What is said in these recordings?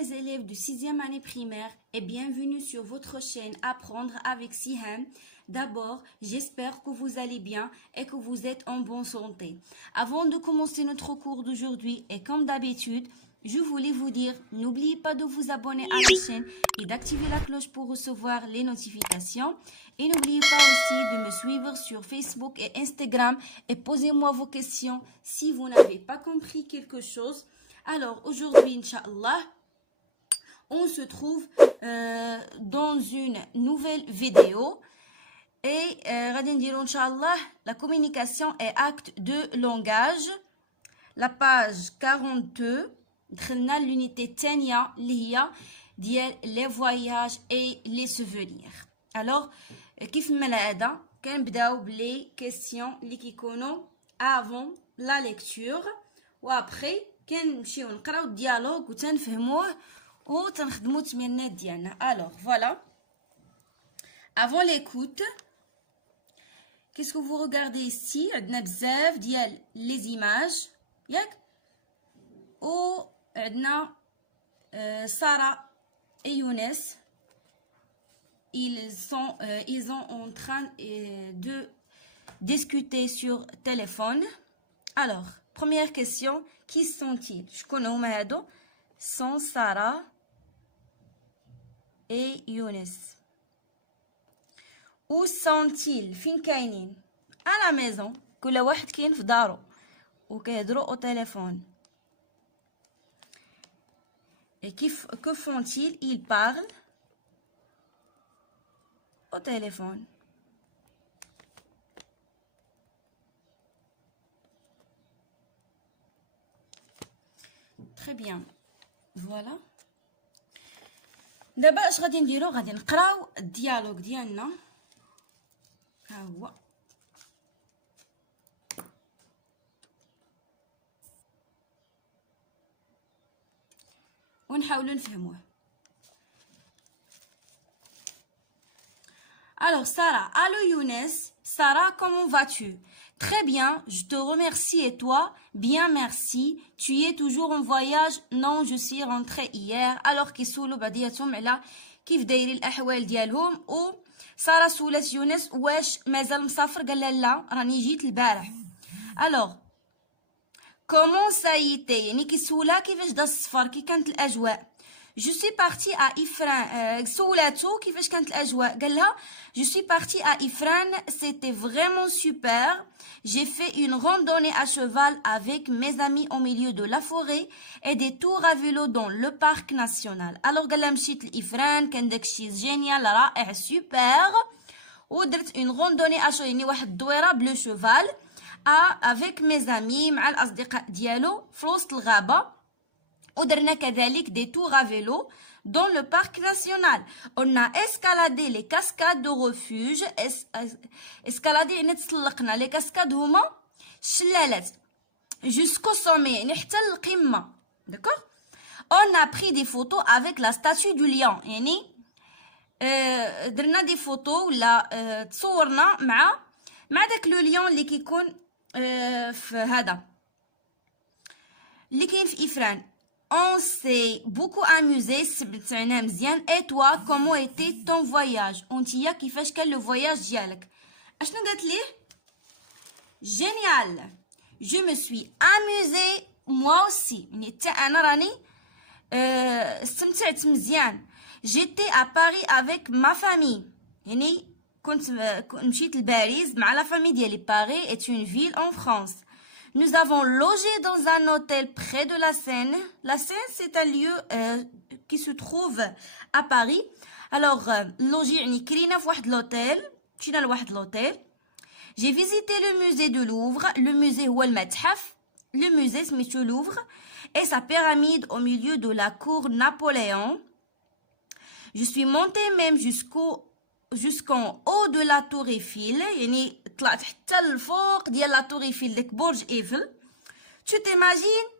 les élèves de 6e année primaire et bienvenue sur votre chaîne Apprendre avec Siham. D'abord, j'espère que vous allez bien et que vous êtes en bonne santé. Avant de commencer notre cours d'aujourd'hui et comme d'habitude, je voulais vous dire, n'oubliez pas de vous abonner à la chaîne et d'activer la cloche pour recevoir les notifications. Et n'oubliez pas aussi de me suivre sur Facebook et Instagram et posez-moi vos questions si vous n'avez pas compris quelque chose. Alors aujourd'hui, Inch'Allah, on se trouve dans une nouvelle vidéo et Inch'Allah, la communication est acte de langage. La page 42, دخلنا l'unité الثانية اللي هي ديال les voyages et les souvenirs. Alors كيف ما العادة كنبداو بلي كيسيون اللي كيكونوا avant la lecture وابخي كنمشيو نقراو الديالوغ وتنفهموه وتنخدمو التمرينات ديالنا. Alors voilà, avant l'écoute, qu'est-ce que vous regardez ici? عندنا بزاف ديال les images ياك وعندنا Sarah et Younes. Ils sont en train de discuter sur téléphone. Alors, première question, qui sont-ils? Je connais هما هادو sont Sarah et Younes. Où sont-ils? فين كاينين؟ à la maison. كل واحد كاين في دارو وكيهضروا au téléphone. Et que font-ils? Ils parlent au téléphone. Très bien. Voilà. دابا اش غادي نديرو؟ غادي نقراو الديالوغ ديالنا. ها هو. ونحاولوا نفهموه. Alors Sarah, allô Younes, Sarah, comment vas-tu? Très bien, je te remercie et toi? Bien merci. Tu es toujours en voyage? Non, je suis rentrée hier. Alors كيسولوا بعضياتهم على كيف دايرين الاحوال ديالهم و سارة سولات يونس واش مازال مسافر؟ قال لها لا راني جيت البارح. Alors comment ça a été؟ يعني كيسولها كيفاش دا السفر، كي كانت الاجواء. Je suis partie à Ifrane. سولاتو كيفاش كانت الاجواء، قال لها je suis partie à Ifrane, c'était vraiment super. J'ai fait une randonnée à cheval avec mes amis au milieu de la forêt et des tours à vélo dans le parc national. Alors قال لها مشيت لإفران، كان داكشي جينيال رائع سوبر ودرت une randonnée à cheval يعني واحد الدويره بلو شوفال avec mes amis مع الأصدقاء ديالو في وسط الغابة. ودرنا كذلك des tours à vélo dans le parc national. On a escaladé les cascades de refuge. escaladé يعني تسلقنا. les cascades هما الشلالات jusqu'au sommet يعني حتى القمة. d'accord. On a pris des photos avec la statue du lion يعني درنا دي فوتو ولا تصورنا مع داك لو ليون اللي كيكون في هذا اللي كاين في إفران. On s'est beaucoup amusé. استمتعنا مزيان. Et toi, comment était ton voyage? أنتيا كيفاش كان لو فواياج ديالك؟ اشنو قالت ليه؟ génial. Je me suis amusée moi aussi. يعني حتى انا راني استمتعت مزيان. J'étais à Paris avec ma famille. يعني كنت مشيت لباريس مع لا فامي ديالي. Paris est une ville en France. Nous avons logé dans un hôtel près de la Seine. La Seine, c'est un lieu qui se trouve à Paris. Alors, loger يعني كرينا في واحد l'hôtel. مشينا لواحد l'hôtel. J'ai visité le musée de Louvre. Le musée هو المتحف. Le musée سميتو Louvre et sa pyramide au milieu de la cour Napoléon. Je suis montée même jusqu'en haut de la tour Eiffel. يعني طلعت حتى الفوق ديال لا tour Eiffel ديك برج ايفل. Tu t'imagines?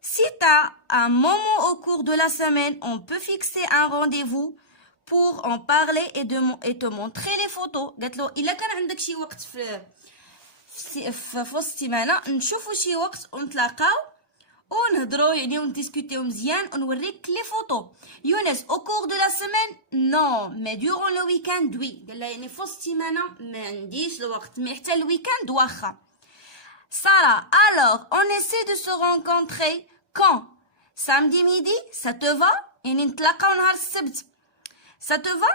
Si t'as un moment au cours de la semaine, on peut fixer un rendez-vous pour en parler et te montrer les photos. قالت له الا كان عندك شي وقت في وسط السيمانه نشوفوا شي وقت ونتلاقاو ونهضروا يعني وندiscuter مزيان ونوريك لي فوتو. يونس au cours de la semaine non mais durant le week-end oui. قال لها يعني في السيمانه ما عنديش الوقت مي حتى الويكاند واخا. Sarah, alors on essaie de se rencontrer quand? Samedi midi, ça te va? يعني نتلاقاو نهار السبت. Ça te va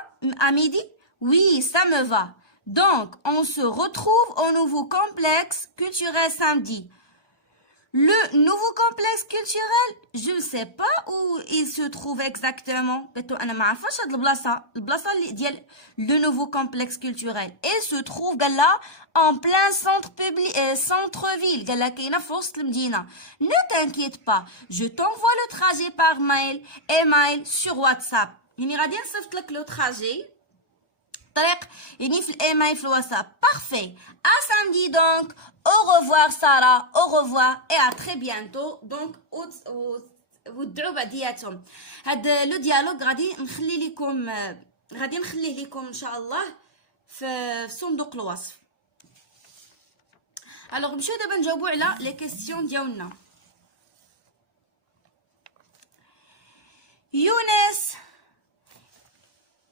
à midi? Oui, ça me va. Donc, on se retrouve au nouveau complexe culturel samedi. Le nouveau complexe culturel, je ne sais pas où il se trouve exactement. أنا ما عارفاش هاد البلاصة اللي ديال le nouveau complexe culturel. Il se trouve là en plein centre-ville. قال لها كاينة في وسط المدينة. Ne t'inquiète pas, je t'envoie le trajet par mail, email sur WhatsApp. يعني غادي نصيفط لك لو تراجي طريق يعني في الايميل في الواتساب. Parfait. À samedi donc. Au revoir Sarah. Au revoir et à très bientôt. Donc ودعوا بعدياتهم. هاد لو ديالوج غادي نخليه لكم ان شاء الله في صندوق الوصف. الوغ نمشيو دابا نجاوبوا على لي كيسيون ديالنا.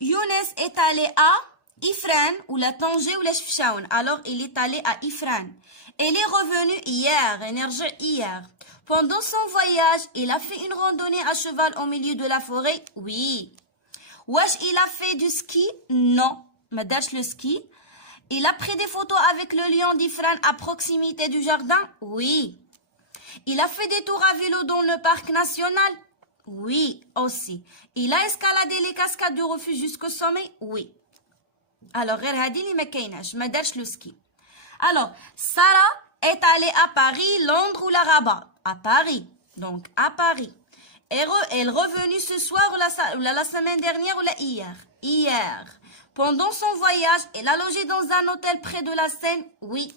Younes est allé à Ifrane ou la Tanger ou la Chefchaouen. Alors il est allé à Ifrane. Il est revenu hier. Pendant son voyage, il a fait une randonnée à cheval au milieu de la forêt. Oui. Wesh, il a fait du ski? Non. Madash le ski. Il a pris des photos avec le lion d'Ifrane à proximité du jardin? Oui. Il a fait des tours à vélo dans le parc national? Oui, aussi. Il a escaladé les cascades du refuge jusqu'au sommet? Oui. Alors, غير هادي اللي ما كايناش ما دارش لو سكي. Alors, Sarah est allée à Paris, Londres ou la Rabat? À Paris. Donc, à Paris. Elle est revenue ce soir ou la semaine dernière ou la hier? Hier. Pendant son voyage, elle a logé dans un hôtel près de la Seine? Oui.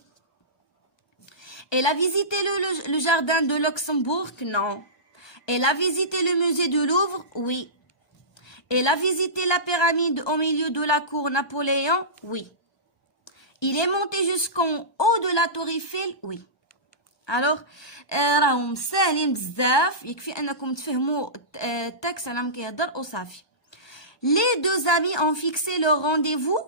Elle a visité le jardin de Luxembourg? Non. Elle a visité le musée du Louvre? Oui. Elle a visité la pyramide au milieu de la cour Napoléon? Oui. Il est monté jusqu'en haut de la tour Eiffel? Oui. Alors, راهم ساهلين بزاف يكفي انكم تفهموا التكست انا كيهضر وصافي. Les deux amis ont fixé leur rendez-vous.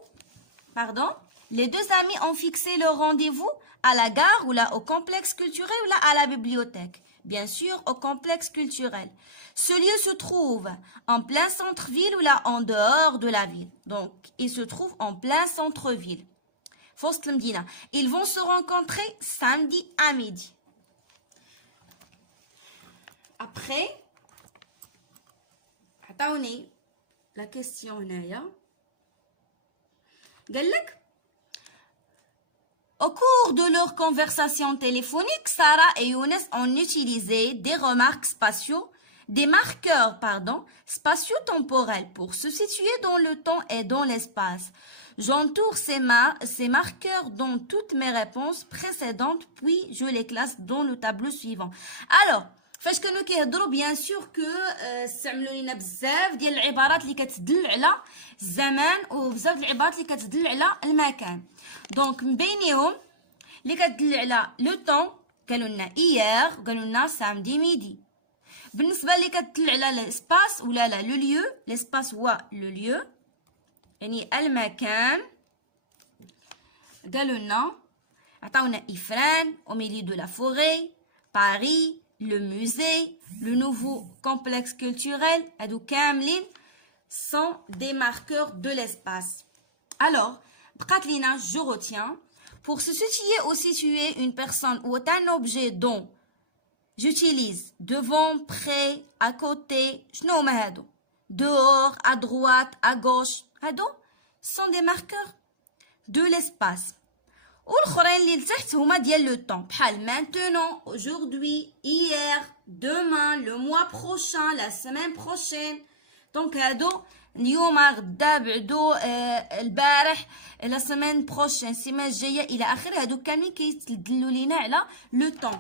Pardon? Les deux amis ont fixé leur rendez-vous à la gare ou là au complexe culturel ou là à la bibliothèque. Bien sûr, au complexe culturel. Ce lieu se trouve en plein centre-ville ou là en dehors de la ville. Donc, il se trouve en plein centre-ville. Fost Mdina. Ils vont se rencontrer samedi à midi. Après, attendez, la question هنايا. قال لك au cours de leur conversation téléphonique, Sarah et Younes ont utilisé des marqueurs spatio-temporels pour se situer dans le temps et dans l'espace. J'entoure ces marqueurs dans toutes mes réponses précédentes, puis je les classe dans le tableau suivant. Alors, فاش كانوا كيهضروا بيان سور كو استعملوا لينا بزاف ديال العبارات اللي كتدل على الزمان وبزاف ديال العبارات اللي كتدل على المكان. دونك من بينهم اللي كتدل على لو طون قالوا لنا ايير وقالوا لنا سامدي ميدي. بالنسبه اللي كتدل على الاسباس ولا لا لو ليو، الاسباس هو لو ليو يعني المكان، قالوا لنا عطاونا إفران au milieu de la forêt، Paris، le musée, le nouveau complexe culturel, هادو كاملين sont des marqueurs de l'espace. Alors, بقات لينا je retiens pour se situer ou situer une personne ou un objet dont j'utilise devant, près, à côté. شنو هما هادو؟ dehors, à droite, à gauche. هادو sont des marqueurs de l'espace. والآخرين اللي لتحت هما ديال لو طون بحال maintenant, aujourd'hui, hier, demain, le mois prochain, la semaine prochaine. دونك هادو اليوم غدا بعدو البارح la semaine prochaine السيمانه الجايه الى اخره. هادو كاملين كيدلوا لينا على لو طون.